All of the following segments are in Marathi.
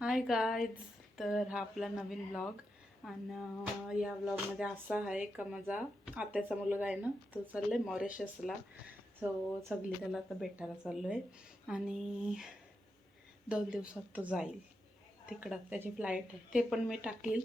हाय गाईज, तर हा आपला नवीन ब्लॉग आणि या ब्लॉगमध्ये असा आहे का माझा आत्याचा मुलगा आहे ना, तो चाललो आहे मॉरिशसला. सो सगळी त्याला आता भेटायला चाललो आहे आणि 2 दिवसात तो जाईल तिकडं. त्याची फ्लाईट आहे, ते पण मी टाकील,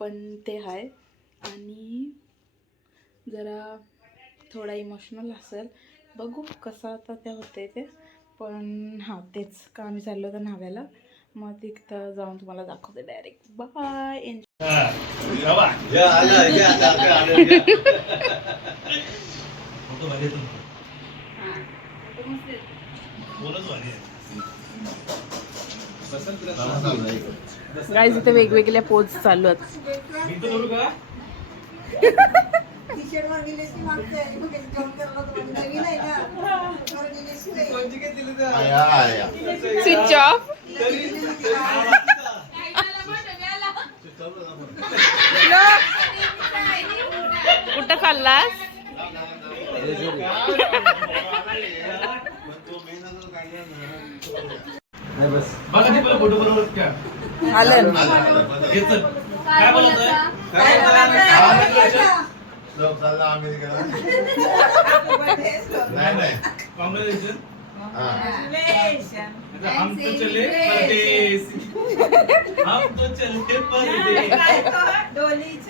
पण ते आहे. आणि जरा थोडा इमोशनल असेल, बघू कसं आता ते होते ते. पण हां, तेच का आम्ही चाललो होतो न्हाव्याला, मग तिथं जाऊन तुम्हाला दाखवते डायरेक्ट. बाय. गाईज इथे वेगवेगळ्या पोज चालू आहेत. Switch off. कुठं खाल्लास? फोटो बरोबर क्या आलं काय बोलतोय कॉंग्रॅच्युलेशन. हम तो चले परदेस, हम तो चले परदेस.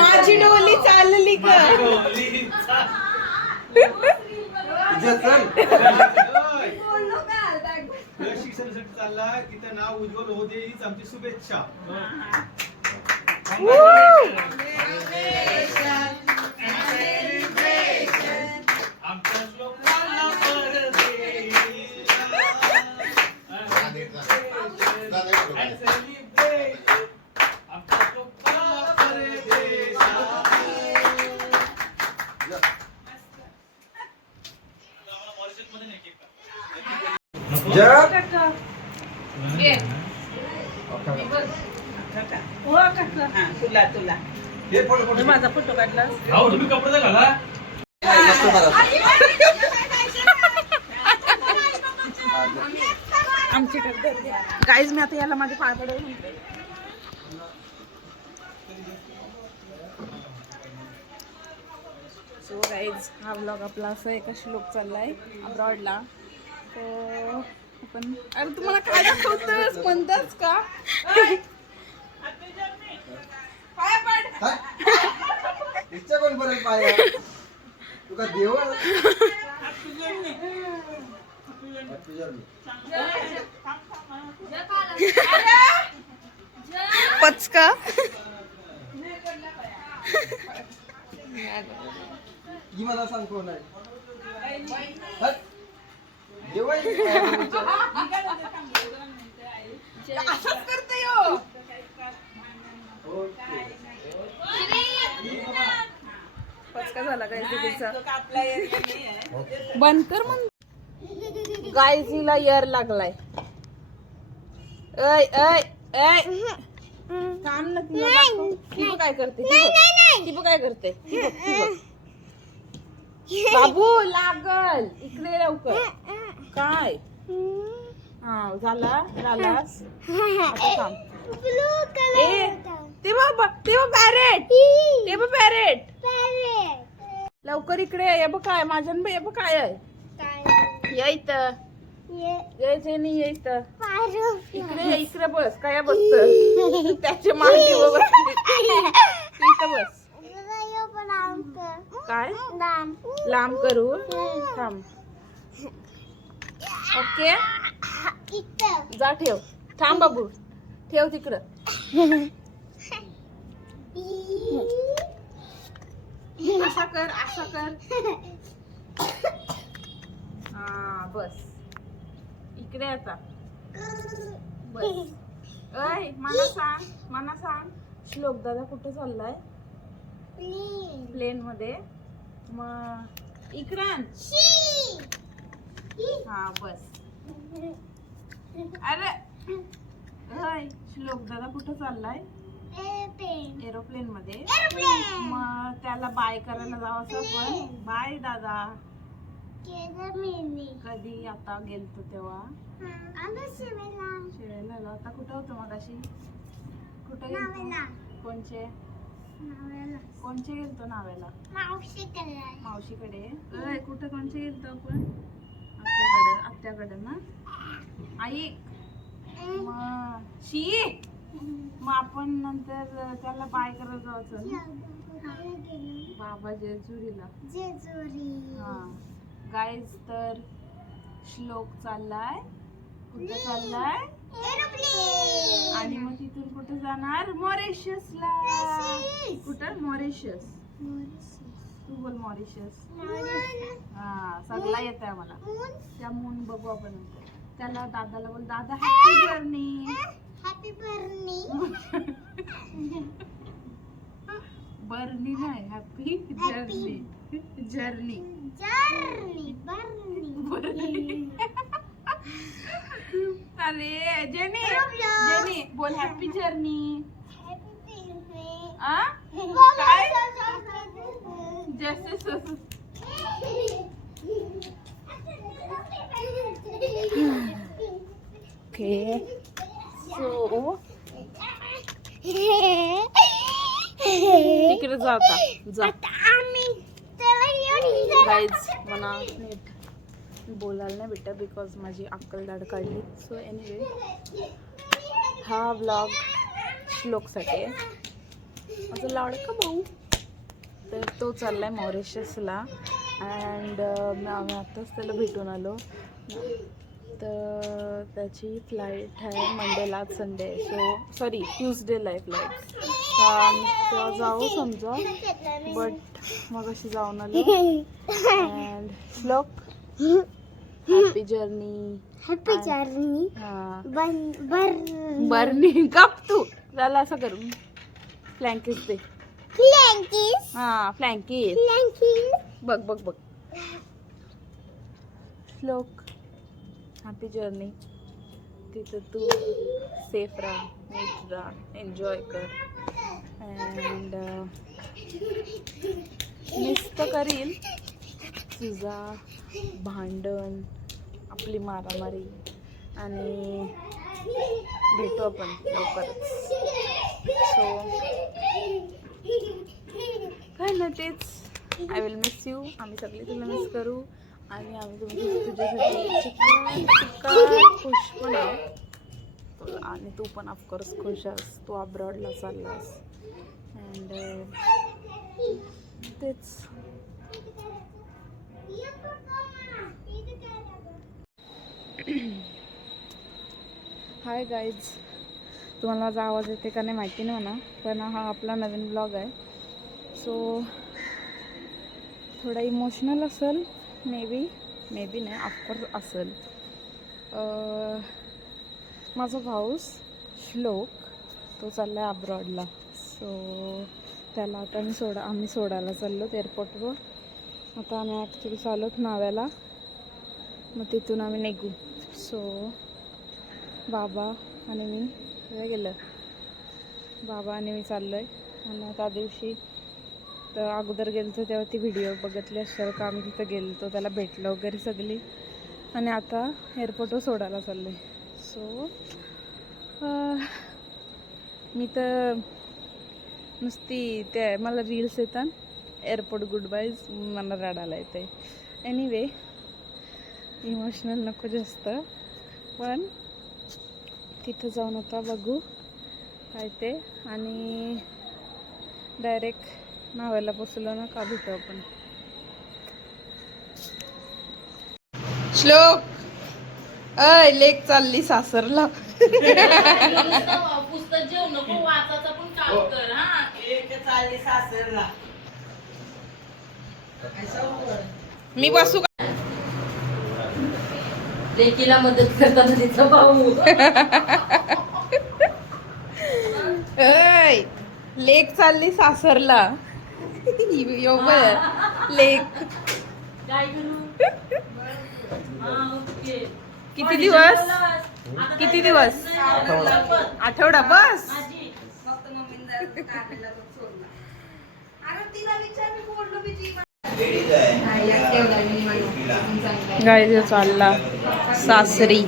माझी डोली चालली का? शिक्षणासाठी चालला तिथं नाव उज्ज्वल होते हीच आमची शुभेच्छा. माझा फोटो काढला. तुम्ही कपडे घाला. आमची गाईज, मी आता याला माझे पाय पडवून म्हणते. सो गाईज, हा ब्लॉग आपला असं एका श्लोक चाललाय अब्रॉडला. तो आपण, अरे तुम्हाला काय दाखवतोस म्हणताच का? इच्छा कोण परत पाया तुका देव पचका. ही मला सांग कोण आहे. देव असंच करते यो. पचका झाला काय तिचा. बंद कर मग. गाईज, हिला यर लागलाय. ऐ ऐ ऐ काम ना तिला दाखव. ती बघ काय करते, ती बघ काय करते. ती बघ. बाबू लागल इकडे लवकर. काय हा झालास आता थांब. ए ते बघ पॅरेट, ते बघ पॅरेट. लवकर इकडे ये. बघ काय माझ्या ये बघ काय आहे. या इथं यायचं नाही, या इथं. इकडे बस. काय बसत त्याचे मांडी बस. इथं बस. काय लांब करू थांब. ओके जा ठेव. थांब बाबू, ठेव तिकडं. असा कर. हा बस इकडे आता बस. ऐ मला सांग श्लोक दादा कुठे चाललाय? प्लेन मध्ये. मग इकडे हा बस. अरे श्लोक दादा कुठे चाललाय? एरोप्लेन मध्ये. मग त्याला बाय करायला जावं आपण. बाय दादा. कधी आता गेलतो तेव्हा शिवायला आता कुठं होतं मग अशी कुठं गेलतो कोणचे कोणचे गेलतो नाव्याला मावशीकडे कुठं कोणचे गेलतो आपण आत्याकडे ना आई मग मग आपण नंतर त्याला बाय करत जायचं बाबा जेजुरीला हा गाईज तर श्लोक चाललाय कुठं चाललाय आणि मग तिथून कुठं जाणार मॉरिशसला कुठं मॉरिशस तू बोल मॉरिशस हा सगळा येत आहे मला त्या मून बघू आपण नंतर त्याला दादाला बोल दादा हॅपी जर्नी बर्नी नाही हॅपी जर्नी अरे जेनी बोल हॅपी जर्नी काय जसे ओके सो तिकडे जाता जा गाईज मला नीट बोलायला नाही भेटत बिकॉज माझी अक्कल दाढ काढली सो एनिवे हा व्लॉग श्लोकसाठी आहे माझा लाडका भाऊ तर तो चाललाय मॉरिशसला अँड आम्ही आत्ताच त्याला भेटून आलो तर त्याची फ्लाईट आहे मंडेला आज संडे आहे सो सॉरी ट्यूजडेला आहे फ्लाईट तेव्हा जाऊ समजा बट मग अशी जाऊन आलो अँड श्लोक हॅपी जर्नी हा बर्नी गप तू त्याला असं करू फ्लँकीस दे हा फ्लँकीस बघ बघ बघ श्लोक हॅपी जर्नी तिथं तू सेफ राहा नीट राहा एन्जॉय कर अँड मिस तर करील तुझा भांडण आपली मारामारी आणि भेटू आपण लवकरच सो काय ना तेच आय विल मिस यू आम्ही सगळे तुला मिस करू आणि आम्ही तुझ्यासाठी चिकन खुश पण आहोत आणि तू पण ऑफकोर्स खुश आहेस तू अब्रॉडला चाललास अँड तेच हाय गाईज तुम्हाला माझा आवाज येते का नाही माहिती नाही म्हणा पण हा आपला नवीन ब्लॉग आहे सो थोडा इमोशनल असेल मे बी नाही ऑफकोर्स असेल माझा भाऊस श्लोक तो चालला आहे अब्रॉडला सो त्याला आता आम्ही सोडायला चाललो एअरपोर्टवर आता आम्ही ॲक्च्युली चाललोत नाव्याला मग तिथून आम्ही निघू सो बाबा आणि मी काय गेलं बाबा आणि मी चाललो आहे आणि त्या दिवशी तर अगोदर गेलो तेव्हा ती व्हिडिओ बघितली असेल का आम्ही तिथं गेलो त्याला भेटलो वगैरे सगळी आणि आता एअरपोर्टवर सोडायला चाललो आहे सो मी तर नुसती ते मला रील्स येतात एअरपोर्ट गुड बायज मला रडायला येते एनिवे इमोशनल नको जास्त पण तिथं जाऊन आता बघू काय ते आणि डायरेक्ट नाव्याला पोचलो ना का भेटू आपण श्लोक अय लेक चालली सासरला पुस्तक जेव नको वाचायचं पण काम कर हा चालली सासरला मी बसू का लेकीला मदत करताना तिचा भाऊ अय लेक चालली सासरला लेक काय करू किती दिवस आठवडा बस गाय चालला सासरी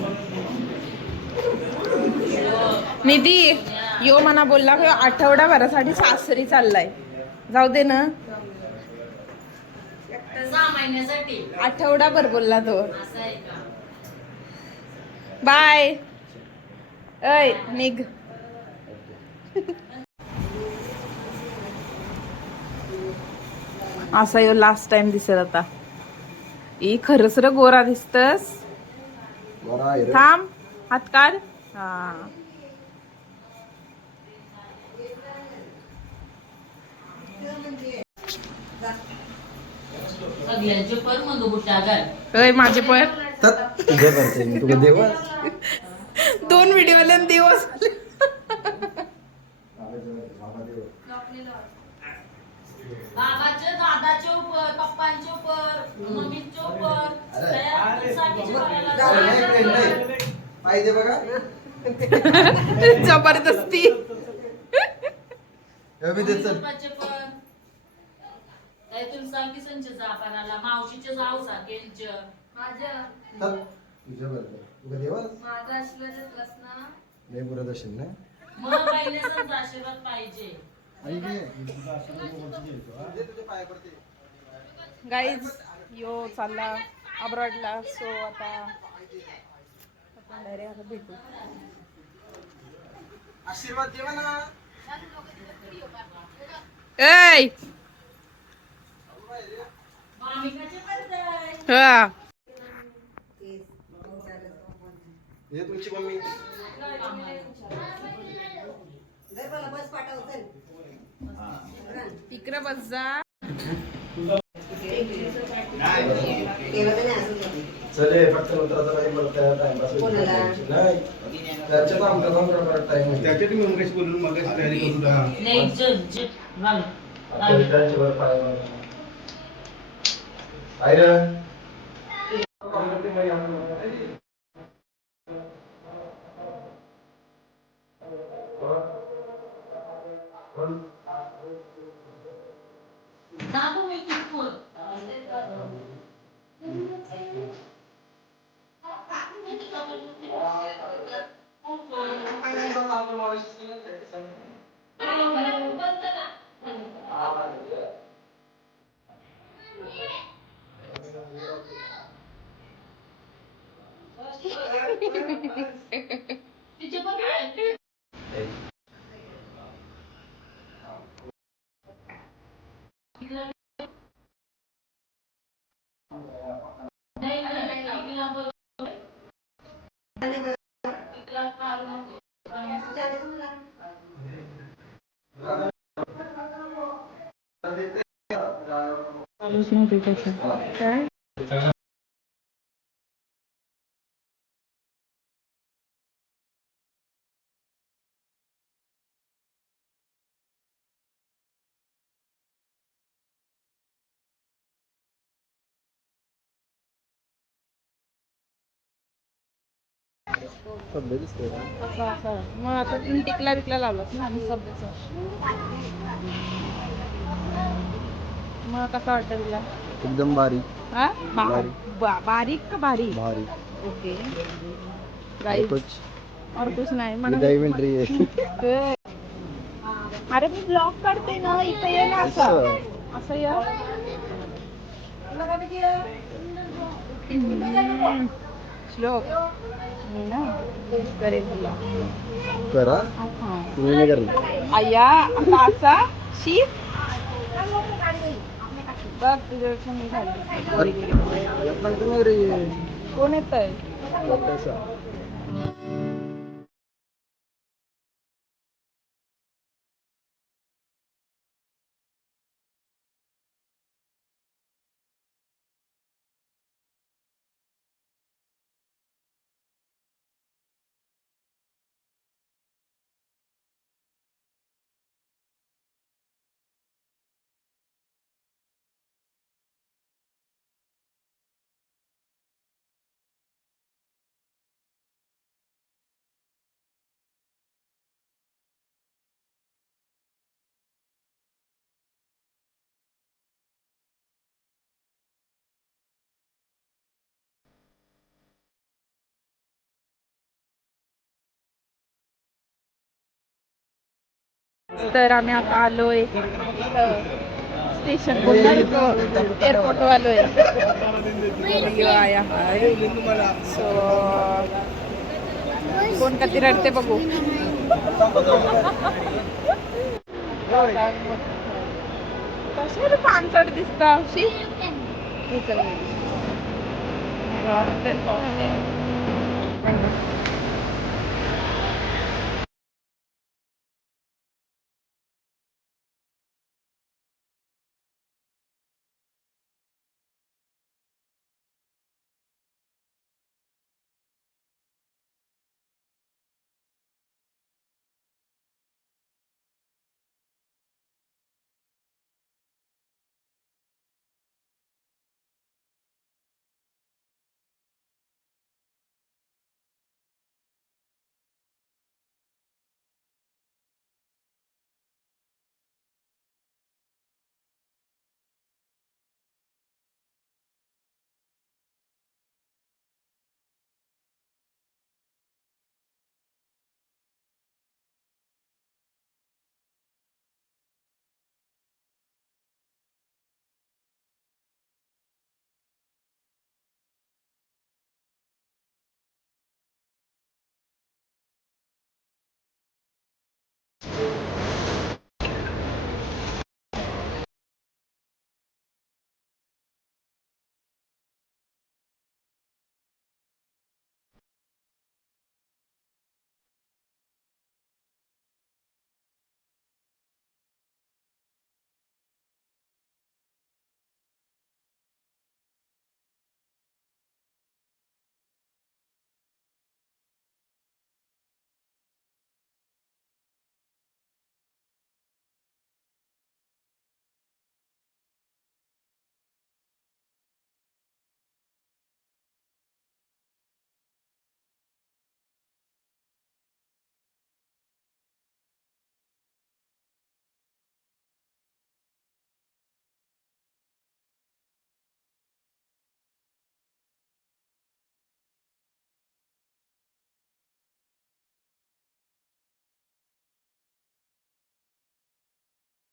निधी यो मना बोलला की आठवडाभरासाठी सासरी चाललाय. जाऊ दे ना. 6 महिन्यासाठी आठवडाभर बोलला तो. असं आहे का? बाय. ऐ निघ. असा यो लास्ट टाइम दिसत आता. ई खरंच रे गोरा दिसतस. बरा आहे रे. थांब हात काढ. हा सगळ्यांचे पर मग बुट्टा घाल. ऐ माझे पण तत तुझं करते मी तुला देवा. 2 व्हिडिओ दिवस बाबाचे दादाचे उपर पप्पांचे उपर मम्मीचे उपर पाहिजे बघा. जबरदस्ती. मी देत चल. मावशीचे जाऊ साकेंच तत तुझं करते तुला देवा. नाही बोलत असेल ना. मग पहिलेच आशीर्वाद पाहिजे. गाईज यो चालला अब्रॉडला. सो आता आपण डायरेक्ट आता भेटू. आशीर्वाद देवा ना. ऐ मामिकाचे करताय. हा हे तुमची मम्मी. तिकडे बस जा. चले फक्त मित्राचा काही बोलता टाइमपास नाही. त्याच्यात आमचा पण प्रमाणात टाइम आहे. त्याच्यात मी मगाशी बोलून मगाशी तयारी करून नाही जे घाल. मित्रांची वर पाय मारा. आई रे. दाबून एक फूल. तिचे पण काय? नाही नाही आईला बोल. काय असं असं मग आता तुम्ही टिकला बिकला लावलात ना आम्ही सब्जेचं. मग कसा वाटतं तुला? एकदम बारीक. हा बारीक. बारीक का भारी? भारी. ओके गाइस और कुछ नाही म्हणून डायमंड्री आहे. अरे मी ब्लॉग काढते ना. इथे ये ना. असं असं ये. श्लोक मी ना टेस्ट करेल तुला. करा हा तुम्ही नाही करणार. आया आता असा शीप बघ तुझ्यापेक्षा मी झाली. कोण येतंय? तर आम्ही आता आलोय स्टेशन एअरपोर्ट आलोय आया हाय सो कोण कधी रडते बघू कशी पानसट दिसता अशी